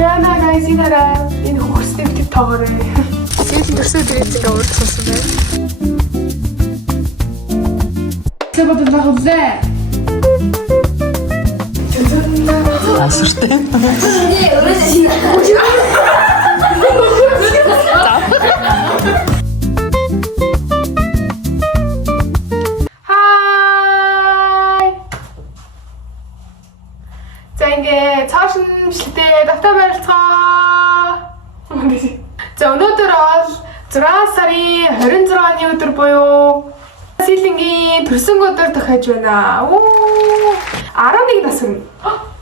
Яна guys энэ хөхстэй бит тоогоорой. Сэлэн төрсөд ирээд урд сонсон байна. Сэбэд баглаа. Асартай. 네, 어르신. За ингээ цааш нь бичлээ давтаа барилцгаа. За өнөөдөр бол 6 сарын 26-ны өдөр буюу Сэлэнгийн төрсөн өдөр дахиж байна. 11 насны.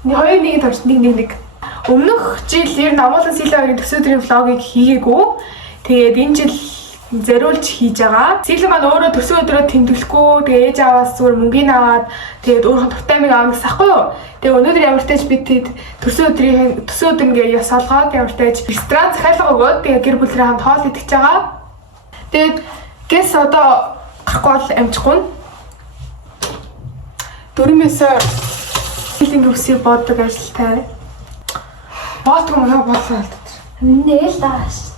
2-1 тавч 1-1. Өмнөх жил ер нь амуулан Сэлэнгийн төрсөн өдрийн влогийг хийгээгүй. Тэгээд энэ жил зориулж хийж байгаа. Сэлэн маань өөрөө төрсөн өдрөө тэмдэглэхгүй. Тэгээ ээж аваас зүгээр мөнгөний аваад тэгээд өөрийнхөө тутамыг авах гэсахгүй юу? Тэгээ өнөөдөр ямар ч тач бид төрсөн өдөр ингээ яс олгоод ямар ч тач ресторан захиалга өгөөд тэгээ гэр бүлэрээ хамт хоол идэж байгаа. Тэгээд гэс одоо гарахгүй бол амжихгүй. Дөрмөөсөө Сэлэнгийн үсийг боддог ажилтай. Боодгүй маяг бодлоо алдаад. Нэл тааш.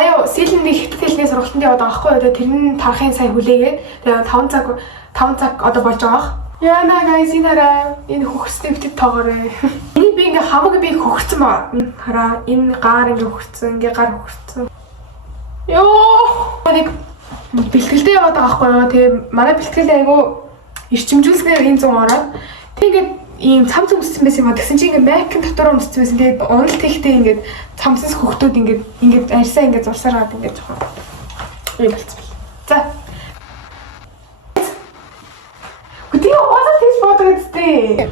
Аюу Сэлэнгийн хэтгэлний сургалтанд яваад байгаа хгүй юу? Тэр нь тарахын сая хүлээгээд тэгээ 5 цаг одоо болж байгаа. Яна guys энэ хөхстэй бит тоогоорой. Энэ би ингээ хамаг би хөхөрцөн байгаа. Хараа энэ гар ингээ хөхөрцөн, ингээ гар хөхөрцөн. Йоо нэг бэлтгэлтэй яваад байгаа хгүй юу? Тэгээ манай бэлтгэл айгу ирчимжүүлснээр энэ 100 ороод тэгээд ийм цамц өмссөн байсан юм а тэгсэн чинь ингээ майкын дотор өмссөн байсан. Тэгээд унал тэгтээ ингээ цамцас хөхтүүд ингээ арьсаа ингээ зурсаар гад ингээ жоохон юм болчихсон. За Гүтээ уусаа тийш бодож үстэй.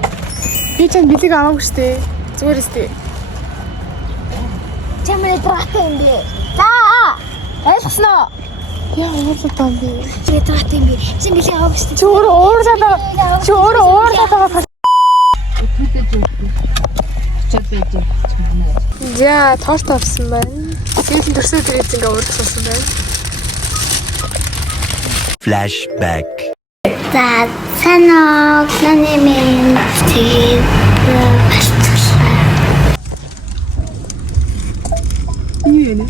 Би ч бэлэг аваагүй штэ. Зүгээр үстэй. Чамрэ трахтай юм би. За. Ойлгосноо. Яа уусаа таа би. Чи трахтай юм би. Чи бэлэг авах штэ. Чи өөрөө уурлаад байгаа. За, торт авсан байна. Сэлэн төрсөн өдрийн ингээ урд сонсон байна. Flashback. За, санаа нэмэн тэгээд басчлаа. Юу юм бэ?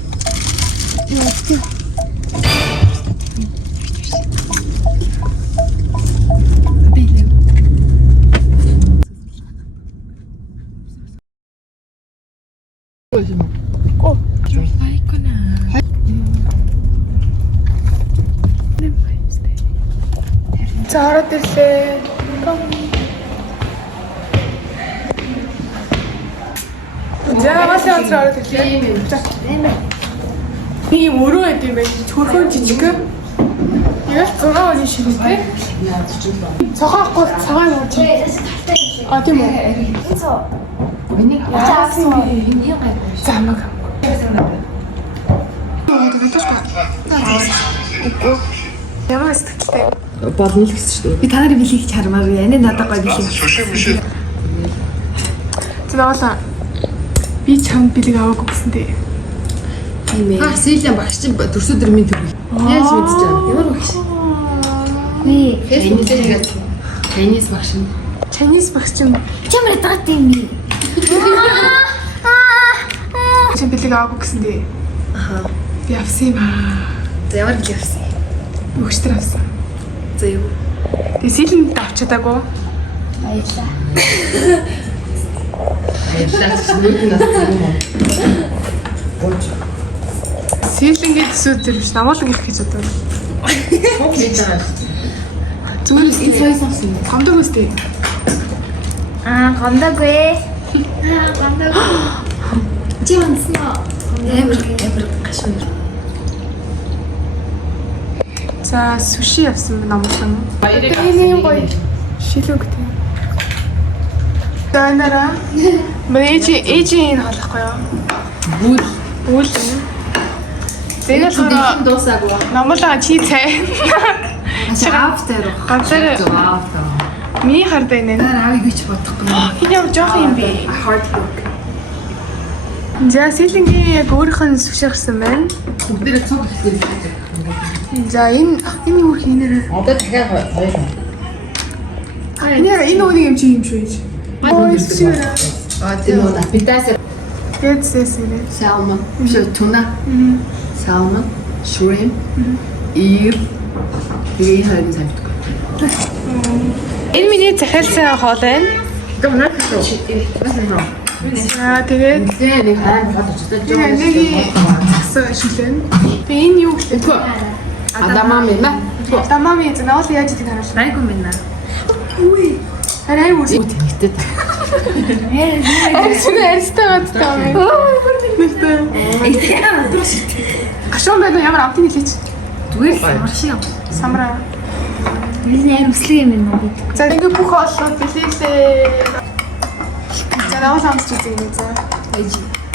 За ороод ирлээ. За масаа онцроо ороод ирлээ. Ийм өрөө байд юм байна. Цөрхөн жижиг. Яг 6 оны ширхтэй. Цохоохгүй цагаан уу чи. А тийм үү. Энийг яасан бэ? Замаг. Ямар сэтгэлтэй. Болно л гэсэн шүү дээ. Би та нарын бэлгийг чармаар яа надад гоё бэлэг. Тэгвэл би чамд бэлэг аваагүй гэсэнтэй. Тийм ээ. Сэлэн багш чинь төрсөдөр минь төрөв. Яаж мэдэж байгаа? Ямар багш? Ээ. Chinese багш нь. Chinese багш чинь Чамрэ трахтай юм би. чи бэлэг аваагүй гэсэнтэй. Аха. Би авсан юм аа. За ямар бэлэг авсан? Өгчтөр авсан. За юу? Тэгээ Сэлэнд авчиадаагүй. Баярлаа. Сэлэнгийн төсөө төр биш намуулан гэх гэж боддог. Зүгээр Энэ соёс авсан. гомдог үстэй. Гомдоогүй. Гомдоогүй. Чи манснаа. Амар гашуун. За суши авсан намуулан. Энэ гоё шилүүгтэй. За нара. Ээжийн хаалахгүй юу? Бүл. Тэгээд Дэхэн дуусаагүй. намуулан чи цай. After. Ганцаар миний хард байна. Наар авыг гэж бодохгүй. Энэ ямар жоох юм бэ? Heartbroken. За Сэлэнгийн яг өөрийнх нь сүши гарсан байна. Бүгдээрээ цог хэлсэн. За энэ юу хийнээр. Одоо дахиад хоёр. Энэ үнийг юм чи юм шүү гэж. Ой сүши байна. Тийм үү. Бидээс Тэгээд сэсэрээ. Salmon. Биш tuna. Salmon, shrimp, eel. Тэгээ хайрын самтдаг. Энэ миний захиалсан хоол байна. Гэмнэ хэвчээ. За тэгээд Нэг хайр бодож байгаа. нэг гэсэн шүлэн. Тэгээ энэ юу гэхээ? Адамами мэ. Тамами зэнээл яаж идэх харуулсан. Айгу минь. Үгүй. Арай үгүй. Тэнхтэй. Арьсны арьстай бацтай юм. Гашуун байдаг ямар амтын хэлээч. Зүгээр самар шиг юм. Самраа. Энэ аим өслөг юм уу? За ингээ бүх хооллууд билээлээ. За навал амсч үзье нэ за.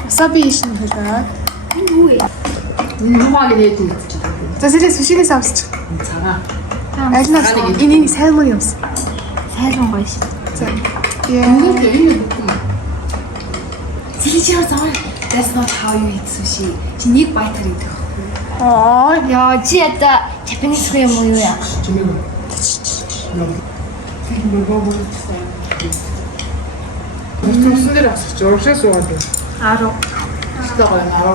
Васаби шин хэлээ. Юу вэ? Нумаг нээд үзчих. За сэрээ сушигээс амсч. Цагаан. Альнаас энэ сайлмын юмс. Сайран гоё шүү. За. Ингээд энэ бүхэн. Teacher заа. That's not how you eat sushi. Чи нэг байтаар идэх. Аа Яа, чи яда Japanese юм уу юу яа? Төсөн дээр асууж урагшаа суугаад байна. 10. Өстой гоё наа.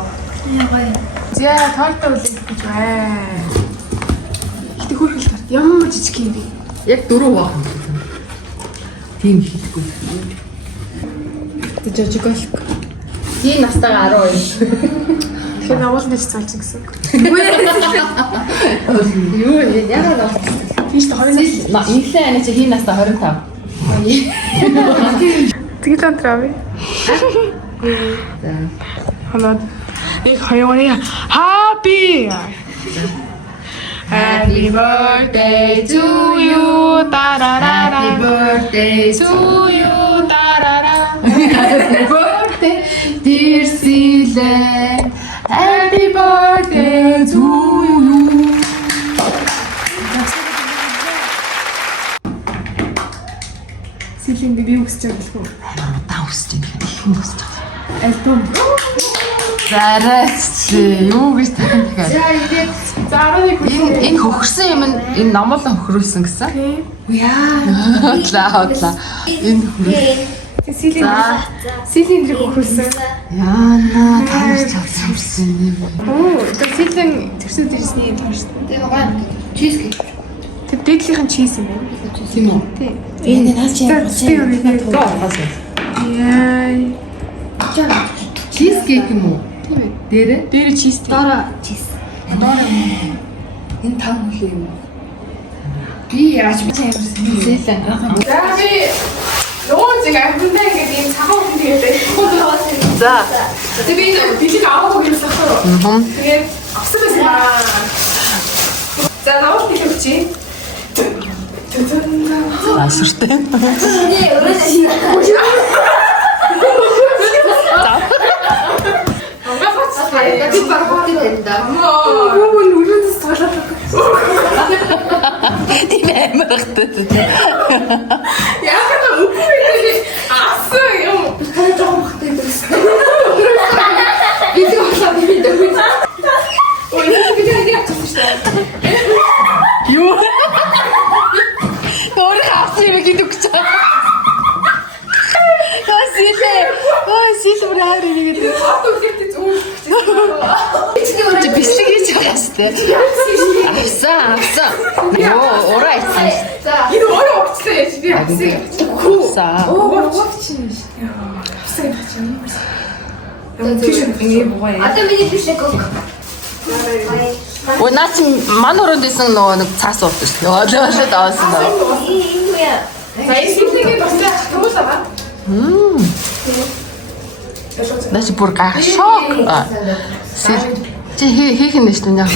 За таартай үлээж гэж байна. Гэтэ хөрхөл тарт. Ямар жижиг юм бэ? Яг 4 баах юм. Тийм хийхгүй. Тэ жижиголк. Тийм настайгаа 12. Тэгэхээр навуулнаж цаалж гэсэн. Юу яагаад Тийш та 20. инфлэн ани чи хин настаа 25. Тэгэл антрав. За. Ханаад нэг хоёрын happy Happy birthday to you Happy birthday to you Happy birthday dear Silen. Happy birthday to you. Силийн би үсэж байгаа л Та үсэж байна. Их юм үсэж байгаа. альбом. Зараач чи юу гэж тань дахиад. За ингээд за 11 хүн. Энэ хөхөрсөн юм энэ номолон хөхрүүлсэн гэсэн. Хотлаа. Энэ Силийн силийн дрийг хөрсөн. яана таарч авсан юм. Оо, тэр силийн төрсөд ирсний юм шүү дээ. Тэгээ гоё. Cheesecake. Тэр дээдлийнх нь чиз юм байна. Тийм үү? Тий. Энэ наач За тийм үү. Яа. Чизкейк юм уу? Тийм ээ. Дээрээ? Дээр чиз. Дора cheese. Энэ тав хөлөө юм. Би яаж Сэлэн. За би нөө зэг ахмадаа ингээд ийм цагаан хүн тэгээд За. тэгээ би билег авах гэж байна. Тэгээд авсан байсан аа. За навал билег чи. Асуртай. Nee, өөрөө шинэ. Би барах гэдэг да. Юу нүрээс цоглоо. Тийм амархтай. Яг нь үгүй асан юм. Танай жоохон бахтай байсан. Би тэг болоо би дэвгүй. Ой, би тэгээд яах вэ? Юу? Өөрөө авсан юм гэдэг гэж байна. Сэлэн браар игээд. Хот үлдээ зүг. Чи бичлэг хийж байгаа шүү дээ. Авсан. Йоо, орой айсан. Энэ өөрөө өгчлээ яа чи би авсан. Авсан. Одоо миний бишээ гоо. Ой, наа чи мань өрөөнд исэн нөгөө нэг цаас уудаг шүү дээ. Олоолоод авсан даа. Энэ юу яа? За эсвэлгээ баслаа томуулаа. Наа чи бүр гашоо. Чи хийх юм шүү дээ.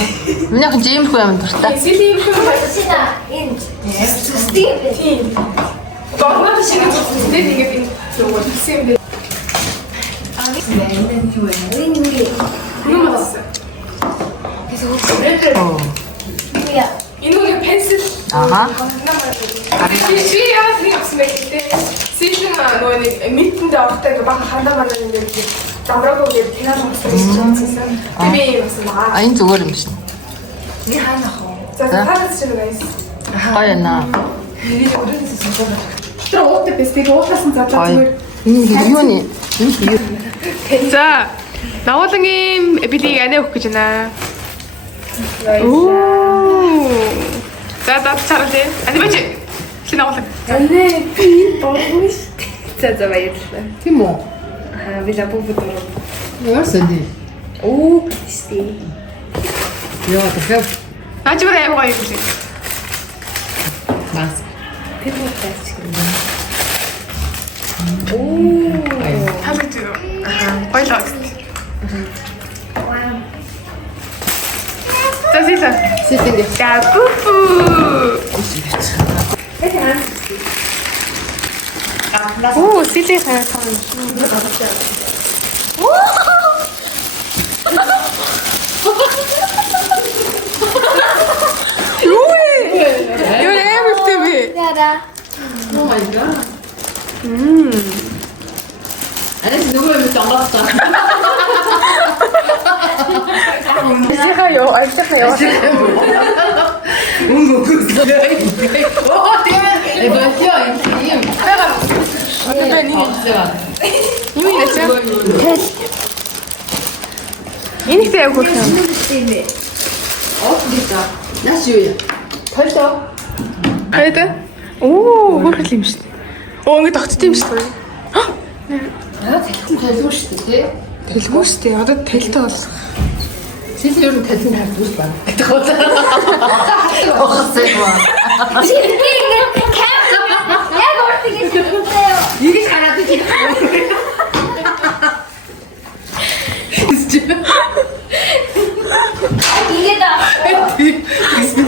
Минийх нь жимхүү юм дуртай. Эсвэлгийн хүн Сина энэ. Стив. тийм. Дорноо шиг зүгтээ ингээд энэ нөгөө хэлсэн юм бэ. Энэ юу? Юу болсон? Юу яа? Энэ үгүй пенсил. Аха. Би яа тийм авсан байх гэдэг. Сэлэн нөгөө нэг мэдтэндээ орохтой ингээ бага хандаа мандаа ингээ дамраагүй ингээ тэнаа авсан байсан. Би юм авсан баа. А энэ зүгээр юм шин. Би хаана ах вэ? За таарч чинь guys. Гоё наа. Тэр уутай бэс тийг уутасан задлаа зүгээр. Энэ юу нэ? За, нагуулангийн билийг анаа өгөх гэж байна. Оо. За, цаараа тийм. Ани бач. Чи нагуулан. Анаа би боргүй шүү дээ. За баярлалаа. Тийм үү? Аа би лапуу дуруу. Яасан ди? Оо стий. Яа, тэгэхээр Наач бүр аймаг гоё юм шиг. нас. Тэр утгаас ч юм. Оо. Таалагдж юу? Гоёлоо. За, сила. Сэтэнгэ. За, пупу. Оо, силээ хайртай. Юу нэмэх вэ? Яра. Oh my god. Анаас нөгөө юм томгоцсон. Бисиха ёо, айсаха ёо. Мөнгө өгсөн. Оо тийм. Эвэхиа юм. Юу юм бэ? Энийг яг хөх юм. Оо дита. Нас юу яа? Толоо. Хайда. Оо, хөрхөл юм шүү дээ. Оо, ингэ тогтд юм шүү дээ. Аа тэгсэн толгоо шүү дээ. Тэлгүй шүү дээ. Одоо тэлтэй болсон. Сэл ер нь талын хардгүй байна. Гэдэг удаа. Огцээ ба. Яг өөртөө хэлчихсэн. Ирэх хараад чи. Ингээд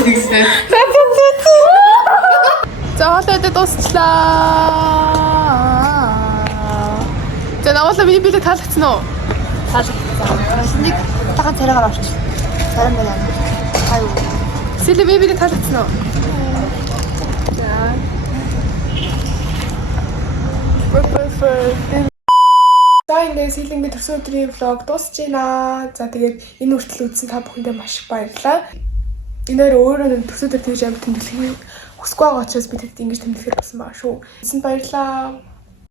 Тэгсэн. За, хоолойд дуусчлаа. За, наваалаа миний билет таалагдсан уу? нэг тахан царайгаар орчих. Царай мэн аа. Аюу. Сэлэ миний билет таалагдсан уу? За ингээд сэлэнгийн төрсөн өдрийн влог дуусж байна. За тэгээд энэ хүртэл үзсэн та бүхэндээ маш их баярлалаа. Энэ өөрөө нэг төрсөн өдөр тэгж амт тэмдэглэхийг хүсэхгүй байгаа учраас би тэгэд ингэж тэмдэглэхээр болсон байгаа шүү. Эзэн баярлалаа.